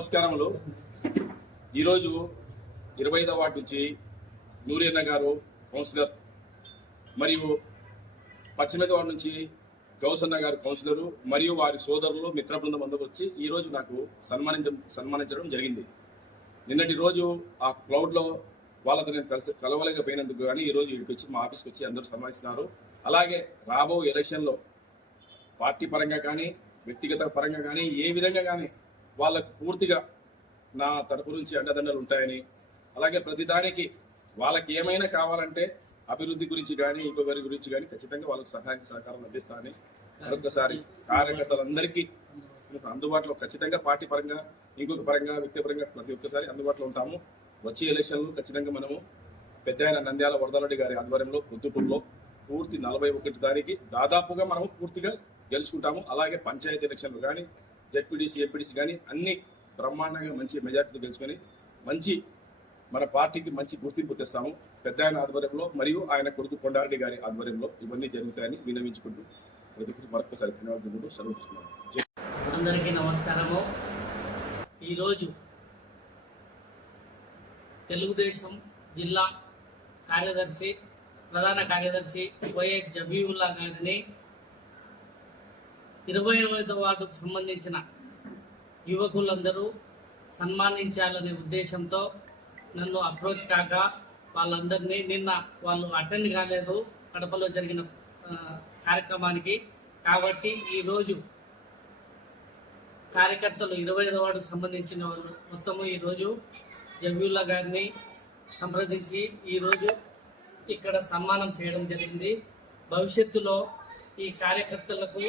నమస్కారములు. ఈరోజు 25వ వార్డు నుంచి నూరియన్న గారు కౌన్సిలర్ మరియు 18వ వార్డు నుంచి గౌసన్న గారు కౌన్సిలరు మరియు వారి సోదరులు మిత్ర బృందం అందరూ వచ్చి ఈరోజు నాకు సన్మానించడం జరిగింది. నిన్నటి రోజు ఆ క్లౌడ్లో వాళ్ళతో నేను కలవలేకపోయినందుకు కానీ ఈరోజు ఇక్కడికి వచ్చి మా ఆఫీస్కి వచ్చి అందరూ సన్మానిస్తున్నారు. అలాగే రాబో ఎలక్షన్లో పార్టీ పరంగా కానీ వ్యక్తిగత పరంగా కానీ ఏ విధంగా కానీ వాళ్ళకు పూర్తిగా నా తరపు నుంచి అండదండలు ఉంటాయని, అలాగే ప్రతిదానికి వాళ్ళకి ఏమైనా కావాలంటే అభివృద్ధి గురించి కానీ ఇంకొకరి గురించి కానీ ఖచ్చితంగా వాళ్ళకి సహాయ సహకారం అందిస్తానని మరొకసారి కార్యకర్తలందరికీ అందుబాటులో ఖచ్చితంగా పార్టీ పరంగా ఇంకొక పరంగా వ్యక్తిపరంగా ప్రతి ఒక్కసారి అందుబాటులో ఉంటాము. వచ్చే ఎలక్షన్లు ఖచ్చితంగా మనము పెద్ద నంద్యాల వరదలరెడ్డి గారి ఆధ్వర్యంలో పొద్దుటూరులో పూర్తి 41 దానికి దాదాపుగా మనము పూర్తిగా గెలుచుకుంటాము. అలాగే పంచాయతీ ఎలక్షన్లు కానీ జెడ్పీటీసీ ఎంపీటీసీ కానీ అన్ని బ్రహ్మాండంగా మంచి మెజార్టీతో గెలుచుకొని మంచి మన పార్టీకి మంచి గుర్తింపు తెస్తాము. పెద్ద ఆయన ఆధ్వర్యంలో మరియు ఆయన కొడుకు కొండారెడ్డి గారి ఆధ్వర్యంలో ఇవన్నీ జరుగుతాయని విన్నవించుకుంటూ మరొకసారి ధన్యవాదాలు సెలవు తీసుకున్నాను. అందరికీ నమస్కారము. ఈరోజు తెలుగుదేశం జిల్లా కార్యదర్శి ప్రధాన కార్యదర్శి వైఎస్ జబీవుల్లా గారిని 25వ వార్డుకు సంబంధించిన యువకులందరూ సన్మానించాలనే ఉద్దేశంతో నన్ను అప్రోచ్ కాగా వాళ్ళందరినీ నిన్న వాళ్ళు అటెండ్ కాలేదు కడపలో జరిగిన కార్యక్రమానికి. కాబట్టి ఈరోజు కార్యకర్తలు 25వ వార్డుకు సంబంధించిన వాళ్ళు మొత్తము ఈరోజు జబీవుల్లా గారిని సంప్రదించి ఈరోజు ఇక్కడ సన్మానం చేయడం జరిగింది. భవిష్యత్తులో ఈ కార్యకర్తలకు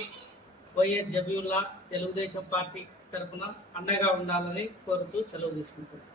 వైఎస్ జబీవుల్లా తెలుగుదేశం పార్టీ తరఫున అండగా ఉండాలని కోరుతూ సెలవు తీసుకుంటున్నాను.